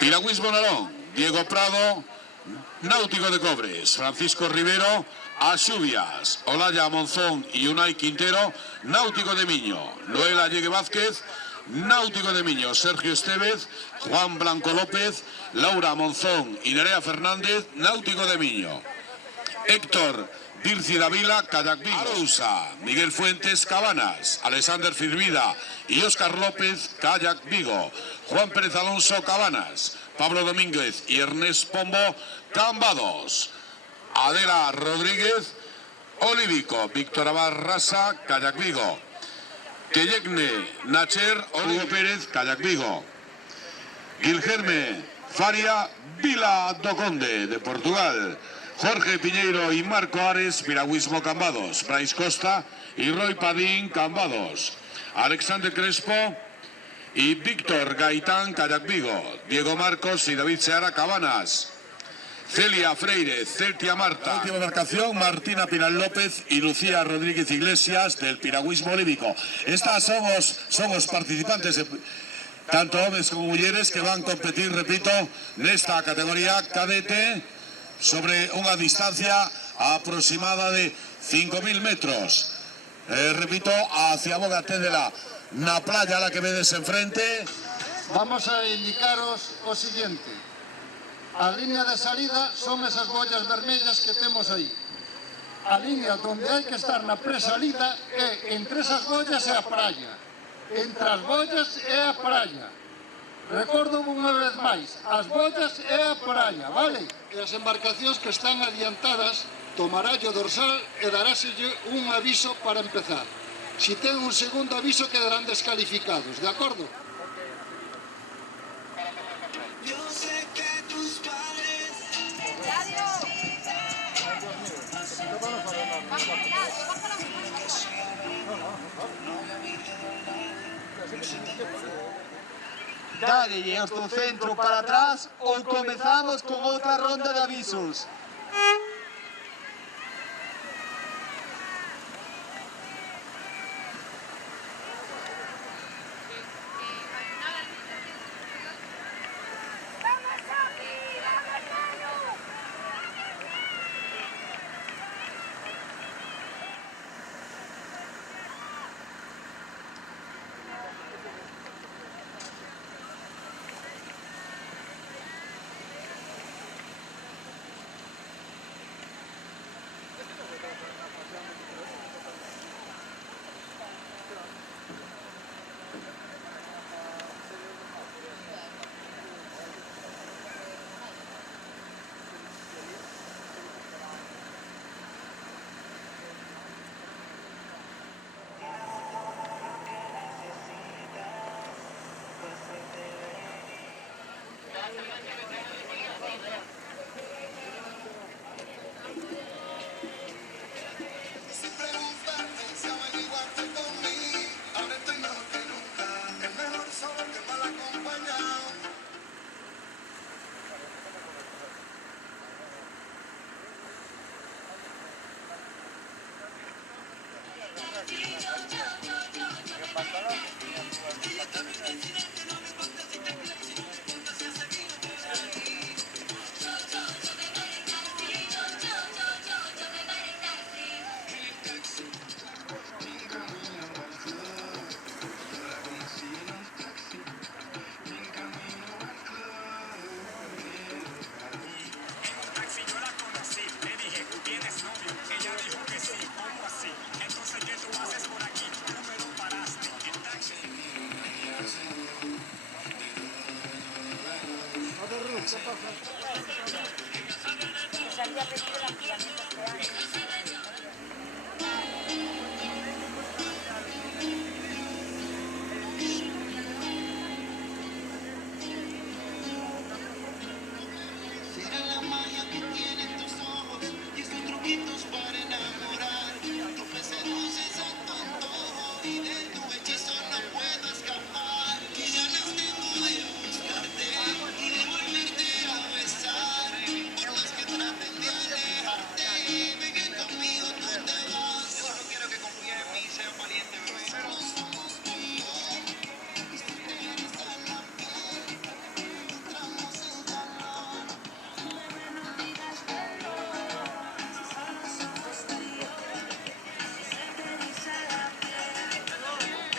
Piragüismo Narón, Diego Prado, Náutico de Cobres, Francisco Rivero, Axubias, Olaya Monzón y Unai Quintero, Náutico de Miño, Noel Allegue Vázquez, Náutico de Miño, Sergio Estevez, Juan Blanco López, Laura Monzón y Nerea Fernández, Náutico de Miño. Héctor Dirci Davila, Kayak Vigo. Arousa, Miguel Fuentes, Cabanas, Alexander Firvida y Óscar López, Kayak Vigo. Juan Pérez Alonso, Cabanas, Pablo Domínguez y Ernest Pombo, Cambados. Adela Rodríguez, Olívico, Víctor Abarrasa, Kayak Vigo. Kellegne Nacher, Hugo Pérez, Kayak Vigo. Guilherme Faria, Vila do Conde, de Portugal. Jorge Piñeiro y Marco Ares, Piragüismo Cambados. Brais Costa y Roy Padín, Cambados. Alexander Crespo y Víctor Gaitán, Kayak Vigo. Diego Marcos y David Seara, Cabanas. Celia Freire, Celtia Marta. Última embarcación, Martina Pinal López y Lucía Rodríguez Iglesias, del Piragüismo Olívico. Estas son los participantes, tanto hombres como mujeres, que van a competir, repito, nesta categoría cadete, sobre una distancia aproximada de 5.000 metros. Repito, hacia Boga Tédela, na playa a la que vedes enfrente. Vamos a indicaros o siguiente. A línea de salida son esas boias vermellas que temos aí. A línea donde hai que estar na presalida é entre esas boias e a praia. Entre as boias e a praia. Recordo unha vez máis, as boias e a praia, vale? E as embarcacións que están adiantadas tomarallo dorsal e daráselle un aviso para empezar. Si ten un segundo aviso quedarán descalificados, de acordo? Dale os do centro para atrás ou comezamos con outra ronda de avisos.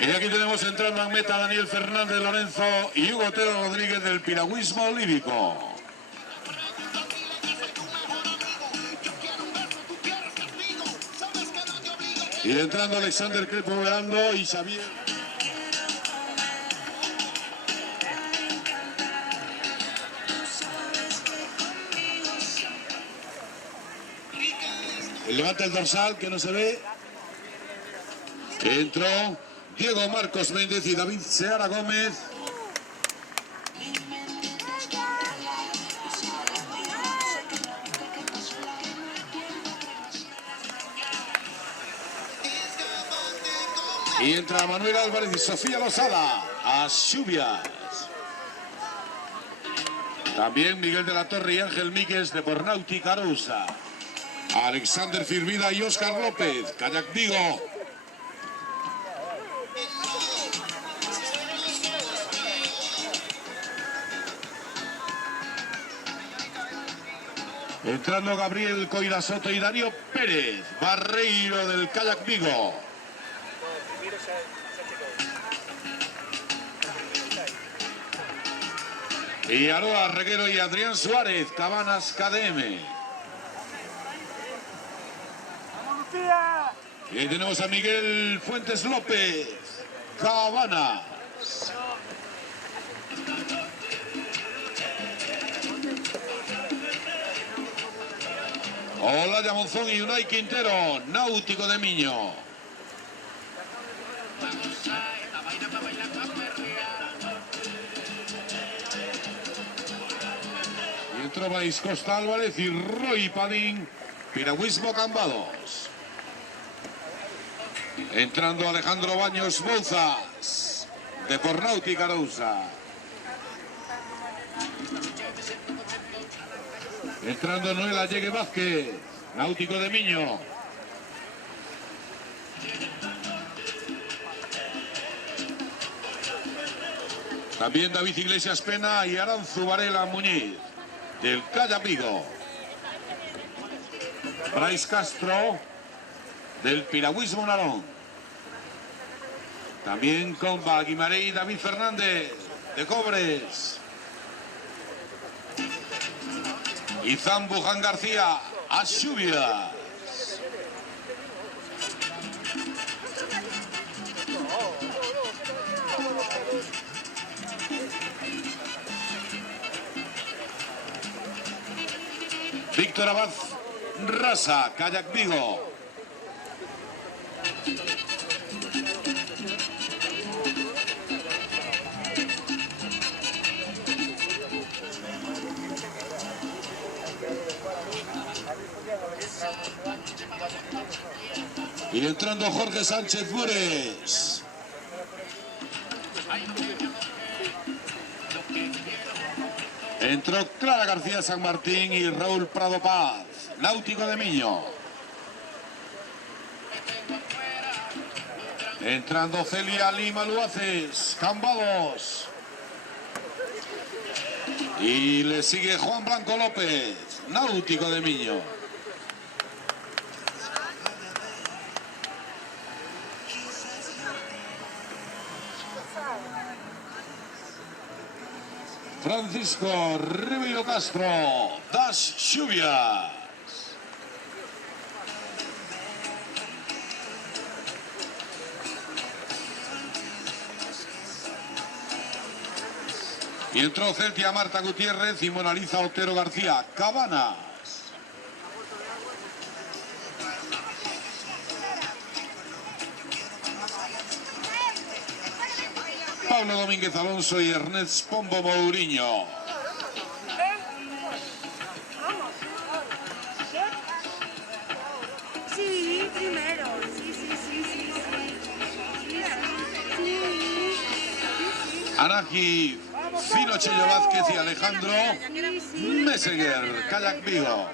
Y aquí tenemos entrando en meta Daniel Fernández Lorenzo y Hugo Otero Rodríguez del piragüismo líbico. Y entrando Alexander Crepo Verando y Xavier. Levanta el dorsal que no se ve. Entró Diego Marcos Méndez y David Seara Gómez. Y entra Manuel Álvarez y Sofía Losada a Xubias. También Miguel de la Torre y Ángel Míguez de Pornáutica Arousa. Alexander Firmida y Óscar López, Kayak Vigo. Entrando Gabriel Coira Soto y Darío Pérez, Barreiro del Kayak Vigo. Y Aroa Reguero y Adrián Suárez, Cabanas KDM. Y ahí tenemos a Miguel Fuentes López, Cabanas. Olaya Monzón y Unai Quintero, Náutico de Miño. Y entró Vais Costa Álvarez y Roy Padín, piragüismo Cambados. Entrando Alejandro Baños Bouzas, de Pornáutica Arousa. Entrando Noela Llegue Vázquez, Náutico de Miño. También David Iglesias Pena y Aranzu Varela Muñiz, del Kayak Vigo. Brais Castro, del piragüismo Narón. También Comba Guimarães y David Fernández, de Cobres. Y Zambuján García, a Xubias. Víctor Abad Rasa, Kayak Vigo. Y entrando Jorge Sánchez Bures. Entró Clara García San Martín y Raúl Prado Paz, Náutico de Miño. Entrando Celia Lima Luaces, Cambados. Y le sigue Juan Blanco López, Náutico de Miño. Francisco Ribeiro Castro, das Xubias. Y entró Celtia Marta Gutiérrez y Mona Lisa Otero García, Cabanas. Pablo Domínguez Alonso y Ernest Pombo Mourinho. Sí, primero. Sí. Anagi Fino Chello Vázquez y Alejandro Meseguer, Kayak Vigo.